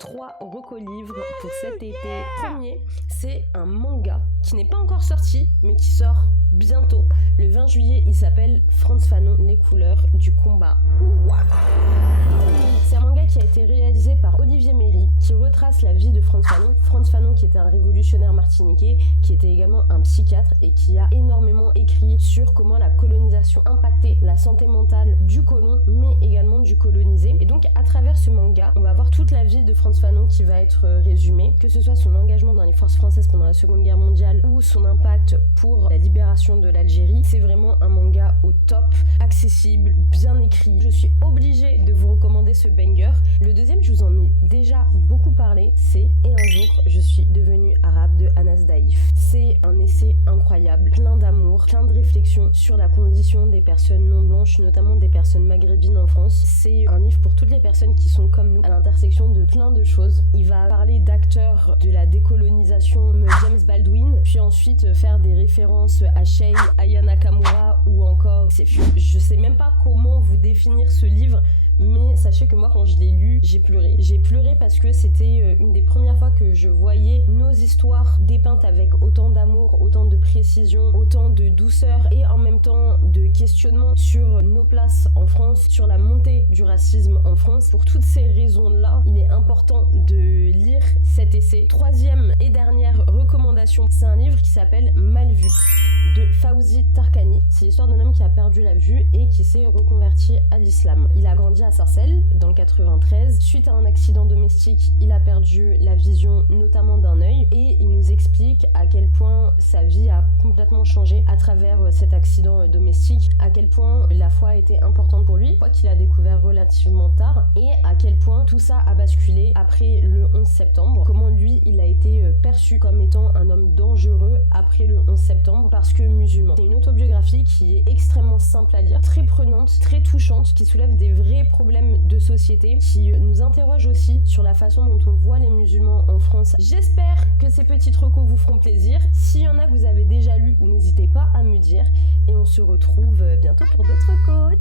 3 recos-livres pour cet été. Premier, c'est un manga qui n'est pas encore sorti, mais qui sort bientôt. Le 20 juillet, il s'appelle Frantz Fanon, les couleurs du combat. C'est un manga qui a été réalisé par Olivier Méry, qui retrace la vie de Frantz Fanon. Frantz Fanon qui était un révolutionnaire martiniquais, qui était également un psychiatre et qui a énormément écrit sur comment la colonisation impactait la santé mentale du colon, mais également du colonisé. Et donc à travers ce manga, on va voir toute la vie de Frantz Fanon qui va être résumée, que ce soit son engagement dans les forces françaises pendant la Seconde Guerre mondiale ou son impact pour la libération de l'Algérie. C'est vraiment un manga au top, accessible, bien écrit. Je suis obligée de vous recommander ce banger. Le deuxième, je vous en ai déjà beaucoup parlé, c'est « Et un jour, je suis devenue arabe » de Anas Daïf. C'est un essai incroyable, plein d'amour, plein de réflexions sur la condition des personnes non blanches, notamment des personnes maghrébines en France. C'est un livre pour toutes les personnes qui sont comme nous, à l'intersection de plein de choses. Il va parler d'acteurs de la décolonisation, James Baldwin, puis ensuite faire des références à Shei, Aya Nakamura ou encore... Je sais même pas comment vous définir ce livre, mais sachez que moi quand je l'ai lu, j'ai pleuré. J'ai pleuré parce que c'était une des premières fois que je voyais nos histoires dépeintes avec autant d'amour, autant de précision, autant de douceur et en même temps de questionnement sur nos places en France, sur la montée du racisme en France. Pour toutes ces raisons-là, il est important de lire cet essai. Troisième et dernière recommandation, c'est un livre qui s'appelle Mal vu de Fawzi Tarkani. C'est l'histoire d'un homme qui a perdu la vue et qui s'est reconverti à l'islam. Il a grandi à Sarcelles, dans le 93. Suite à un accident domestique, il a perdu la vision, notamment d'un œil, et il nous explique à quel point sa vie a complètement changé à travers cet accident domestique, à quel point la foi a été importante pour lui, quoi qu'il a découvert relativement tard, et à quel point tout ça a basculé après le 11 septembre, comment lui, il a été perçu comme étant un homme dangereux après le 11 septembre, parce que musulman. C'est une autobiographie qui est extrêmement simple à lire, très prenante, très touchante, qui soulève des vrais problèmes de société, qui nous interroge aussi sur la façon dont on voit les musulmans en France. J'espère que ces petites recos vous feront plaisir. S'il y en a que vous avez déjà lu, n'hésitez pas à me dire, et on se retrouve bientôt pour d'autres recos.